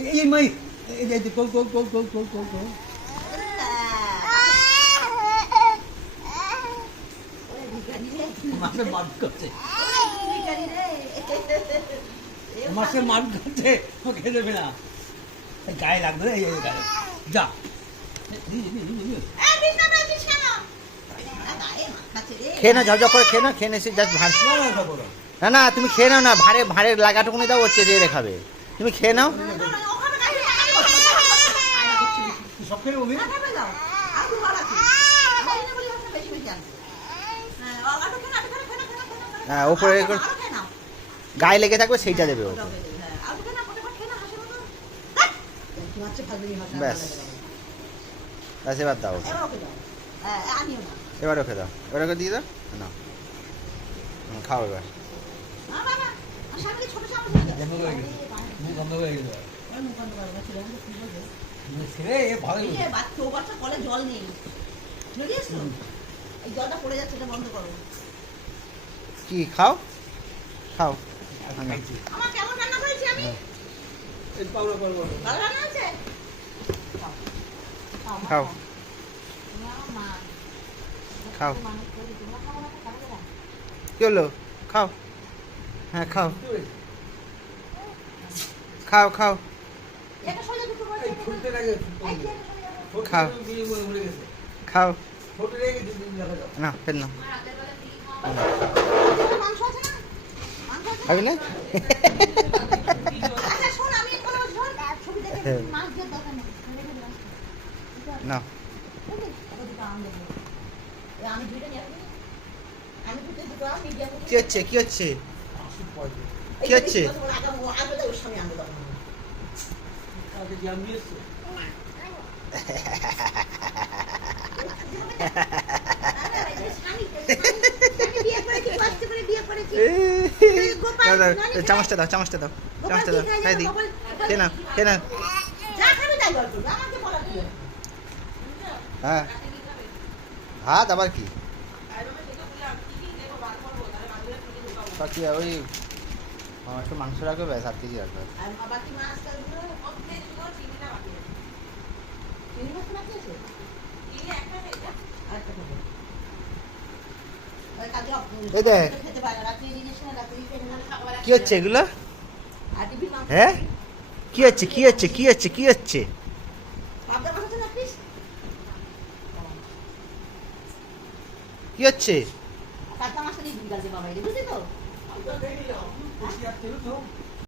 এই মাই এই যে কোল মাসে মার করছে মাসে মার করছে ও খেয়ে দেবে না গায়ে লাগবে এই গায়ে যা খেয়ে না ঝপঝপ করে খেয়ে না খেয়ে নেছি জাস্ট ভাঁড় না না তুমি খেয়ে নাও না ভাঁড়ে ভাঁড়ের লাগাটুকুনি দাও হচ্ছে দিয়ে দেখাবে তুমি খেয়ে নাও সব খেয়ে বলবি হ্যাঁ ওপরে গায়ে লেগে থাকবে সেইটা দেবে ওকে ব্যাস ব্যাস এবার দাও ওকে এবার ওকে দাও এবার ওকে দিয়ে দাও না খাও এবার বন্ধ হয়ে গেছে জল নেই এই জলটা পড়ে যাচ্ছে এটা বন্ধ করো কি খাও খাও আমার কেমন রান্না করেছি আমি ভালো রান্না হয়েছে খাও খাও কি হলো খাও হ্যাঁ খাও খাও খাও এটা সোজা দুটো করে ফুলতে লাগে খাও খাও ফটো রেখে দিন দেখা যাও না ফের না মাংস আছে না মাংস আছে খাবি না আচ্ছা শোন আমি একটা কথা শোন ছবি দেখে মাছ দিয়ে দরকার নেই না আমি দুইটা নিয়ে আসবো আমি দুটো দুটো মিডিয়াম কি হচ্ছে কি হচ্ছে কি হচ্ছে আগে তো ওর সামনে আনবো আগে জ্যাম দিয়েছো চামচটা দাও চামচটা দাও চামচটা দাও খাই দি খেয়ে নাও খেয়ে নাও হ্যাঁ ভাত আবার কি বাকি ওই একটু মাংস রাখবে ব্যাস আর কিছু রাখবে এই দেখ কি হচ্ছে এগুলো হ্যাঁ কি হচ্ছে কি হচ্ছে কি হচ্ছে কি হচ্ছে কি হচ্ছে বাবা বুঝলি তো